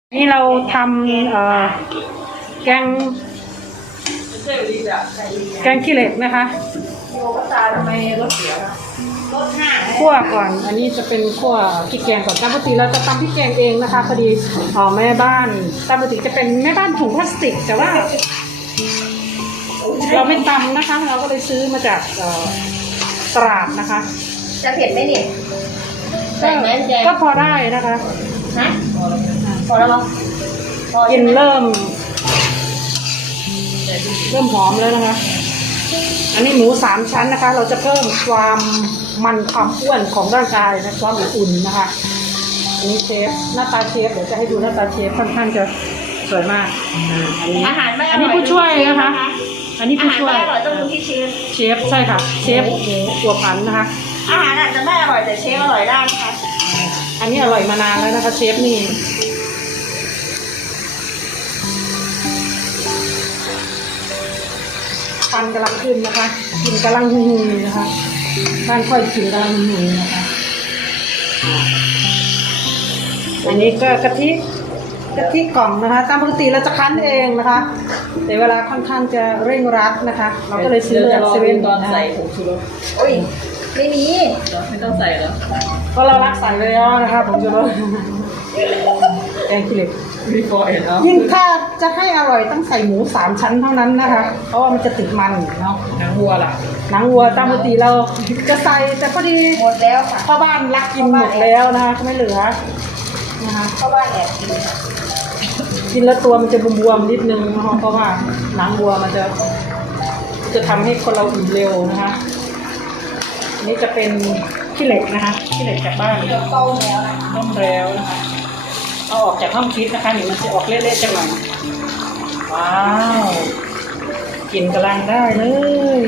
นี่เราทำแกงขี้เหล็กนะคะคั่วก่อนอันนี้จะเป็นคั่วพริกแกงก่อนตามปกติเราจะตำพริกแกงเองนะคะพอดีแม่บ้านตามปกติจะเป็นแม่บ้านถุงพลาสติกแต่ว่าเราไม่ตำนะคะเราก็เลยซื้อมาจากตราดนะคะจะเผ็ดไหมเนี่ยก็พอได้นะคะฮะพอแล้วมั้งกินเริ่มหอมแล้วนะคะอันนี้หมู3 ชั้นนะคะเราจะเพิ่มความมันความอ้วนของร่างกายนะความอุ่นนะคะอันนี้เชฟหน้าตาเชฟเดี๋ยวจะให้ดูหน้าตาเชฟค่อนข้างจะสวยมากอาหารไม่อร่อยอันนี้ผู้ช่วยนะคะอันนี้ผู้ช่วยอาหารไม่อร่อยต้องดูที่เชฟใช่ค่ะเชฟตัวพันนะคะอาหารอาจจะไม่อร่อยแต่เชฟอร่อยได้ค่ะอันนี้อร่อยมานานแล้วนะคะเชฟนี่ฟันกำลังขึ้นนะคะกินกำลังหุยนะคะบ้านค่อยกินกำลังหุยนะคะอันนี้ก็กะทิกล่องนะคะตามปกติเราจะคั้นเองนะคะแต่เวลาค่อนข้างจะเร่งรัดนะคะเราก็เลยซื้อจากเซเว่นตอนใส่ผงชูรสโอ้ยไม่มีไม่ต้องใส่แล้วเพราะเรารักใส่ไปแล้วนะคะผมจะลดแกงขี้เหล็กยิ่งถ้าจะให้อร่อยต้องใส่หมู3 ชั้นเท่านั้นนะคะเพราะว่ามันจะติดมันเนาะหนังวัวล่ะหนังวัวตามปกติเราจะใส่แต่พอดีหมดแล้วค่ะพ่อบ้านรักกินหมดแล้วนะคะไม่เหลือนะคะเพราะว่าแอบกินแล้วตัวมันจะบวมๆนิดนึงนะคะเพราะว่าหนังวัวมันจะทำให้คนเราอิ่มเร็วนะคะนี่จะเป็นขี้เหล็กนะคะขี้เหล็กจากบ้านต้มแล้วนะคะต้มแล้วนะคะเอาออกจากห้องฟิตนะคะเดี๋ยวมันจะออกเละๆจังหน่อยว้าวกินกำลังได้เลย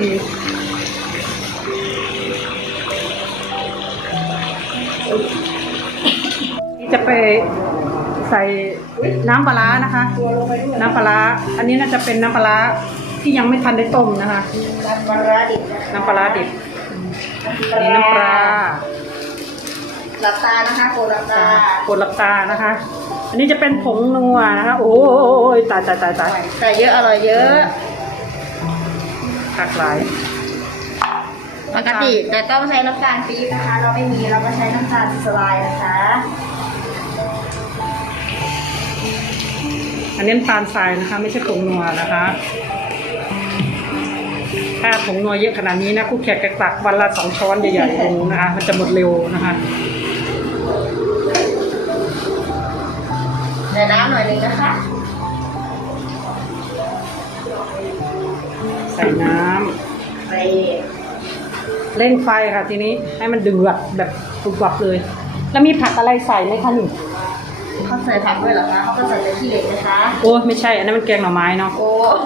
นี่จะไปใส่น้ำปลาร้านะคะน้ำปลาร้าอันนี้น่าจะเป็นน้ำปลาร้าที่ยังไม่ทันได้ต้มนะคะน้ำปลาร้าดิบน้ำปลาร้าดิบนี่น้ำปลาหลับตานะคะโกหลับตานะคะอันนี้จะเป็นผงนัวนะคะโอ้ยตายแต่เยอะอร่อยเยอะผักหลายปกติแต่ต้องใช้น้ำตาลปี๊บนะคะเราไม่มีเราก็ใช้น้ำตาลสลายนะคะอันนี้น้ำตาลทรายนะคะไม่ใช่ผงนัวนะคะถ้าผงนัวเยอะขนาดนี้นะคู่แขกตักวันละ2 ช้อนใหญ่ๆลงนะคะมันจะหมดเร็วนะคะใส่น้ำหน่อยนึงนะคะใส่น้ำไปเร่งไฟค่ะทีนี้ให้มันเดือดแบบปุบปับเลยแล้วมีผักอะไรใส่ไหมคะนี่เขาใส่ผักด้วยเหรอคะเขาก็ใส่แต่ขี้เหล็กนะคะโอ้ไม่ใช่อันนั้นมันแกงหน่อไม้เนาะโอ้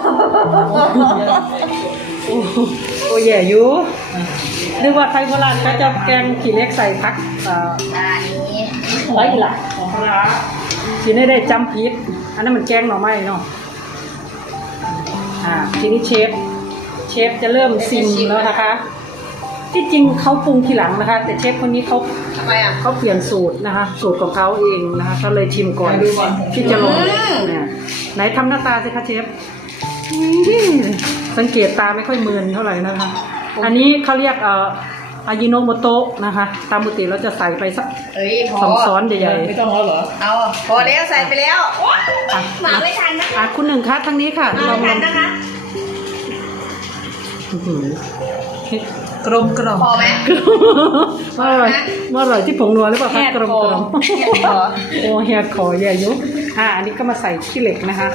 แย่อยู่นึกว่าไทยโบราณก็จะแกงขี้เหล็กใส่ผักนี้อะไรล่ะของพระทีนี้ได้จำผิดอันนั้นมันแกงหน่อไม้เนาะทีนี้เชฟจะเริ่มซิมแล้วนะคะที่จริงเขาปรุงทีหลังนะคะแต่เชฟคนนี้เขาทำไมอ่ะเขาเปลี่ยนสูตรนะคะสูตรของเขาเองนะคะเขาเลยชิมก่อนที่จะลงเนี่ยไหนทำหน้าตาสิคะเชฟสังเกตตาไม่ค่อยเมินเท่าไหร่นะคะอันนี้เขาเรียกอายิโนโมโตะนะคะตามปกติเราจะใส่ไปสัก2 ช้อนใหญ่ๆไม่ต้องแล้วเหรอเอาพอแล้วใส่ไปแล้วมาไม่ทันนะคะคุณหนึ่งคะทางนี้ค่ะลองทันนะคะกรมพอไหมอร่อยที่ผงนัวหรือเปล่าคะกรมโอ้แหกคอใหญ่ยุอันนี้ก็มาใส่ขี้เหล็กนะคะ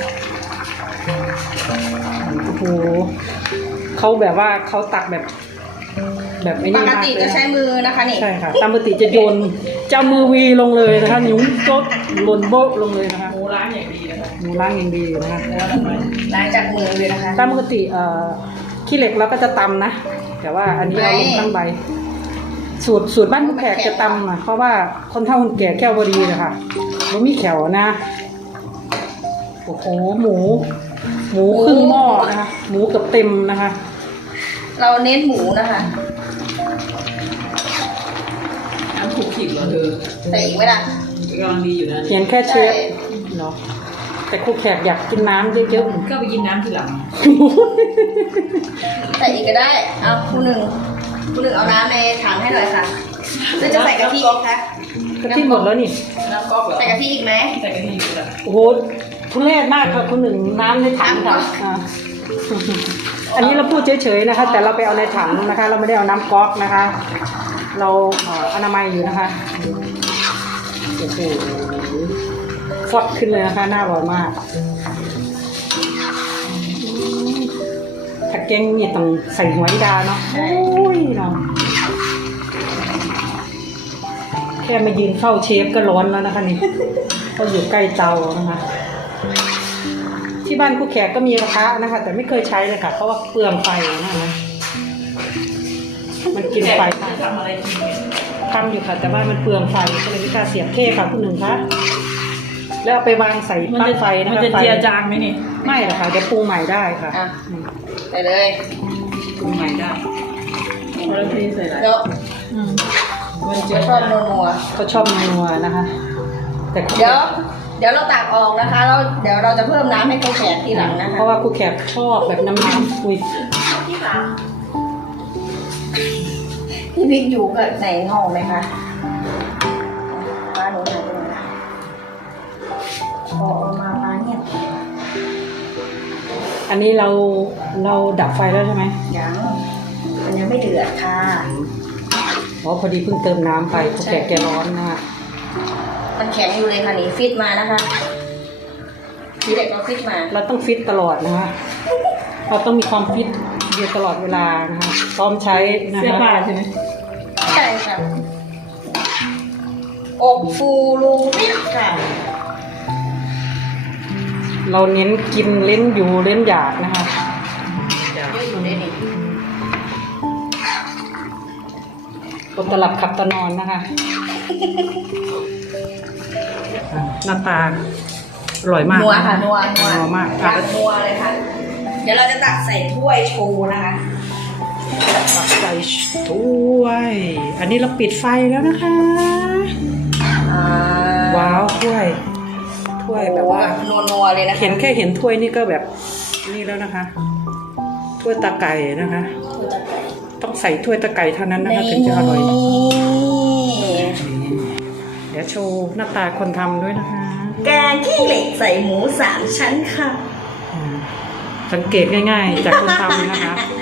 โอ้โหเขาแบบว่าเขาตักแบบไอ้นี่ปกติจะใช้มือนะคะนี่ใช่ค่ะตามปกติจะโยนจะมือวีลงเลยนะคะนิ้วโต๊ะหล่นโบ๊ะลงเลยนะคะหมูล้างอย่างดีนะคะหมูล้างอย่างดีนะคะล้างจากมือเลยนะคะตามปกติขี้เหล็กเราก็จะตำนะแต่ว่าอันนี้เอาลงทั้งใบสูตรบ้านผู้แขกจะตำเพราะว่าคนเฒ่าคนแก่แก้วบดีนะคะมันมีแขวนะโอ้โหหมูครึ่งหม้อนะคะหมูเกือบเต็มนะคะเราเน้นหมูนะคะน้ำขุ่นขิงเหรอเธอใส่อีกไหมล่ะกำลังดีอยู่นะเขียนแค่เชฟเนาะแต่ครูแขกอยากกินน้ำเยอะก็ไปกินน้ำทีหลังใส่อีกก็ได้ เอาคุณหนึ่งเอาน้ำในถังให้หน่อยค่ะแล้วจะใส่กะทิอีกคะๆกะทิหมดแล้วนี่น้ำก๊อกเหรอใส่กะทิอีกไหมใส่กะทิอยู่ละโอ้โหทุเรศมากค่ะคุณหนึ่งน้ำในถังค่ะอ่าอันนี้เราพูดเฉยๆนะคะ แต่เราไปเอาในถังนะคะ เราไม่ได้เอาน้ำก๊อกนะคะ เราอนามัยอยู่นะคะโอ้โหฟอดขึ้นเลยนะคะน่าอร่อยมากถ้าแกงนี่ต้องใส่หัวอีดาเนาะโอ้ยเนาะแค่มายืนเฝ้าเชฟก็ร้อนแล้วนะคะนี่ก็อยู่ใกล้เตานะคะ ที่บ้านครูแขกก็มีกระทะนะคะ แต่ไม่เคยใช้เลยค่ะ เพราะว่าเปลืองไฟนะคะมันกินไฟจะทำอะไรกินเนี่ยทำอยู่ค่ะ แต่ว่ามันเปลืองไฟก็เลยไม่กล้าเสียบเท่ค่ะคุณหนึ่งคะแล้วเอาไปวางใส่ปลั๊กไฟนะมันคะจะไฟเจียจางไหมนี่ไม่หรอกค่ะเดี๋ยวปรุงใหม่ได้ค่ะอ่ะใส่เลยปรุงใหม่ได้พอแล้วทีใส่อะไรเดี๋ยวมันจะเจียชอบนัวก็ชอบนัวนะคะ แต่ๆเดี๋ยวเราตักออกนะคะแล้วเดี๋ยวเราจะเพิ่มน้ำให้เขาแขกทีหลังนะคะเพราะว่าครูแขกชอบแบบน้ำอุ้ยที่หลังพี่บิ๊กอยู่กับไหนห้องไหมคะป้าหนูไหนตรงไหนพอออกมาป้าเนี่ยอันนี้เราดับไฟแล้วใช่ไหมยังมันยังไม่เดือดค่ะอ๋อพอดีเพิ่งเติมน้ำไปครูแขกแกร้อนนะคะมันแข็งอยู่เลยค่ะนี่ฟิตมานะคะพี่เด็กเราฟิตมาเราต้องฟิตตลอดนะคะเราต้องมีความฟิตอยู่ตลอดเวลานะคะพร้อมใช้นะเสื้อคะผ้าใช่ไหมใช่ค่ะอบฟูรูฟิตค่ะเราเน้นกินเล่นอยู่เล่นอยากนะคะเยอะอยู่ได้นี่อดตลับขับตะนอนนะคะหน้าตาอร่อยมากนัวค่ะนัวนัวมากตักนัวเลยค่ะ เดี๋ยวเราจะตักใส่ถ้วยโชว์นะคะตักใส่ถ้วย อันนี้เราปิดไฟแล้วนะคะ ว้าวถ้วยแบบว่านัวๆเลยนะคะเห็นแค่เห็นถ้วยนี่ก็แบบนี่แล้วนะคะ ถ้วยตาไก่นะคะ ต้องใส่ถ้วยตาไก่เท่านั้นนะคะถึงจะอร่อย เดี๋ยวโชว์หน้าตาคนทำด้วยนะคะแกงขี้เหล็กใส่หมู3 ชั้นค่ะสังเกตง่ายๆ จากคนทำนะคะ